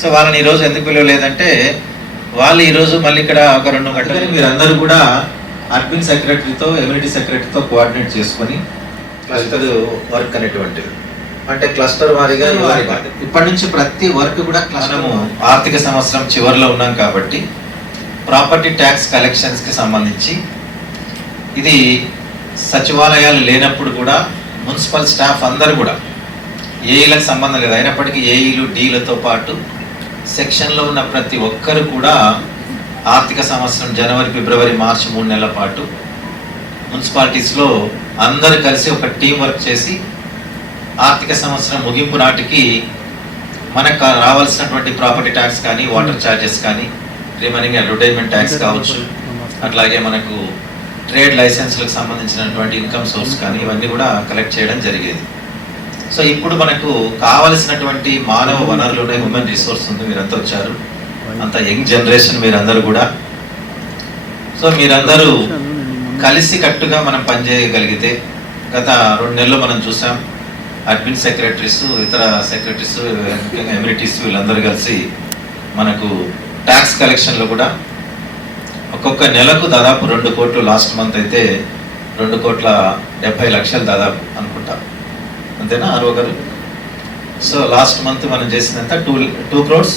So వాళ్ళని ఈరోజు ఎందుకు పిలవలేదంటే వాళ్ళు ఈరోజు మళ్ళీ ఇక్కడ ఒక రెండు గంటలు మీరందరూ కూడా అర్బన్ సెక్రటరీతో ఎమ్యూనిటీ సెక్రటరీతో కోఆర్డినేట్ చేసుకొని క్లస్టర్ వర్క్ అనేటువంటిది. అంటే క్లస్టర్ వారీగా ఇప్పటి నుంచి ప్రతి వర్క్ కూడా మనము ఆర్థిక సంవత్సరం చివరిలో ఉన్నాం కాబట్టి ప్రాపర్టీ ట్యాక్స్ కలెక్షన్స్కి సంబంధించి ఇది సచివాలయాలు లేనప్పుడు కూడా మున్సిపల్ స్టాఫ్ అందరూ కూడా ఏఈలకు సంబంధం లేదు. అయినప్పటికీ ఏఈలు డీలతో పాటు సెక్షన్లో ఉన్న ప్రతి ఒక్కరు కూడా ఆర్థిక సంవత్సరం జనవరి ఫిబ్రవరి మార్చి మూడు నెలల పాటు మున్సిపాలిటీస్లో అందరు కలిసి ఒక టీం వర్క్ చేసి ఆర్థిక సంవత్సరం ముగింపు నాటికి మనకు రావాల్సినటువంటి ప్రాపర్టీ ట్యాక్స్ కానీ వాటర్ ఛార్జెస్ కానీ రిమైనింగ్ అడ్వర్టైజ్మెంట్ ట్యాక్స్ కావచ్చు. అట్లాగే మనకు ట్రేడ్ లైసెన్స్లకు సంబంధించినటువంటి ఇన్కమ్ సోర్స్ కానీ ఇవన్నీ కూడా కలెక్ట్ చేయడం జరిగేది. సో ఇప్పుడు మనకు కావలసినటువంటి మానవ వనరులు హ్యూమన్ రిసోర్స్ ఉంది మీరంతా వచ్చారు. అంత యంగ్ జనరేషన్ మీరందరూ కూడా. సో మీరందరూ కలిసి కట్టుగా మనం పనిచేయగలిగితే గత రెండు నెలలు మనం చూసాం అడ్మిన్ సెక్రటరీస్ ఇతర సెక్రటరీస్ ముఖ్యంగా ఎమ్యూనిటీస్ వీళ్ళందరూ కలిసి మనకు ట్యాక్స్ కలెక్షన్లో కూడా ఒక్కొక్క నెలకు దాదాపు రెండు కోట్లు లాస్ట్ మంత్ అయితే రెండు కోట్ల డెబ్బై లక్షలు దాదాపు అనుకుంటాం. అంతేనా ఆరో గారు సో లాస్ట్ మంత్ మనం చేసినంత టూ టూ క్రోడ్స్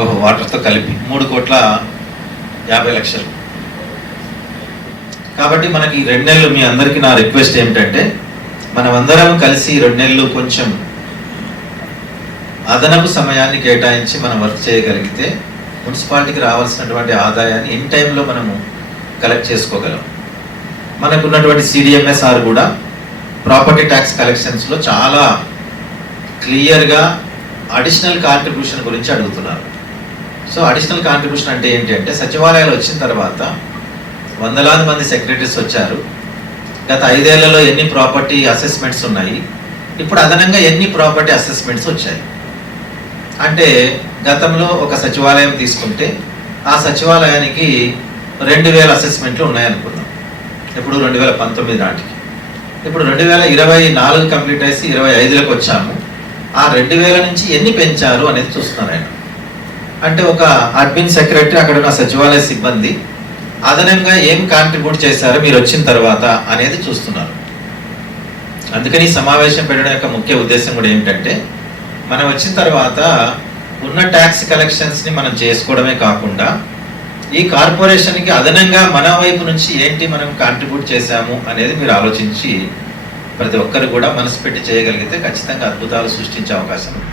ఓహో వాటర్తో కలిపి మూడు కోట్ల యాభై లక్షలు. కాబట్టి మనకి రెండు నెలలు మీ అందరికీ నా రిక్వెస్ట్ ఏమిటంటే మనం అందరం కలిసి రెండు నెలలు కొంచెం అదనపు సమయాన్ని కేటాయించి మనం వర్క్ చేయగలిగితే మున్సిపాలిటీకి రావాల్సినటువంటి ఆదాయాన్ని ఇన్ టైంలో మనము కలెక్ట్ చేసుకోగలం. మనకు ఉన్నటువంటి సిడిఎంఎస్ఆర్ కూడా ప్రాపర్టీ ట్యాక్స్ కలెక్షన్స్లో చాలా క్లియర్గా అడిషనల్ కాంట్రిబ్యూషన్ గురించి అడుగుతున్నారు. సో అడిషనల్ కాంట్రిబ్యూషన్ అంటే ఏంటి అంటే సచివాలయాలు వచ్చిన తర్వాత వందలాది మంది సెక్రటరీస్ వచ్చారు. గత ఐదేళ్ళలో ఎన్ని ప్రాపర్టీ అసెస్మెంట్స్ ఉన్నాయి? ఇప్పుడు అదనంగా ఎన్ని ప్రాపర్టీ అసెస్మెంట్స్ వచ్చాయి? అంటే గతంలో ఒక సచివాలయం తీసుకుంటే ఆ సచివాలయానికి రెండు వేల అసెస్మెంట్లు ఉన్నాయనుకుందాం. ఇప్పుడు రెండు వేల పంతొమ్మిది నాటికి. ఇప్పుడు రెండు వేల ఇరవై నాలుగు కంప్లీట్ అయ్యి ఇరవై ఐదులకు వచ్చాము. ఆ రెండు వేల నుంచి ఎన్ని పెంచారు అనేది చూస్తున్నాను ఆయన. అంటే ఒక అడ్మిన్ సెక్రటరీ అక్కడ ఉన్న సచివాలయ సిబ్బంది అదనంగా ఏం కాంట్రిబ్యూట్ చేశారో మీరు వచ్చిన తర్వాత అనేది చూస్తున్నారు. అందుకని సమావేశం పెట్టడం యొక్క ముఖ్య ఉద్దేశం కూడా ఏంటంటే మనం వచ్చిన తర్వాత ఉన్న ట్యాక్స్ కలెక్షన్స్ని మనం చేసుకోవడమే కాకుండా ఈ కార్పొరేషన్కి అదనంగా మన వైపు నుంచి ఏంటి మనం కాంట్రిబ్యూట్ చేశాము అనేది మీరు ఆలోచించి ప్రతి ఒక్కరు కూడా మనసు పెట్టి చేయగలిగితే ఖచ్చితంగా అద్భుతాలు సృష్టించే అవకాశం ఉంది.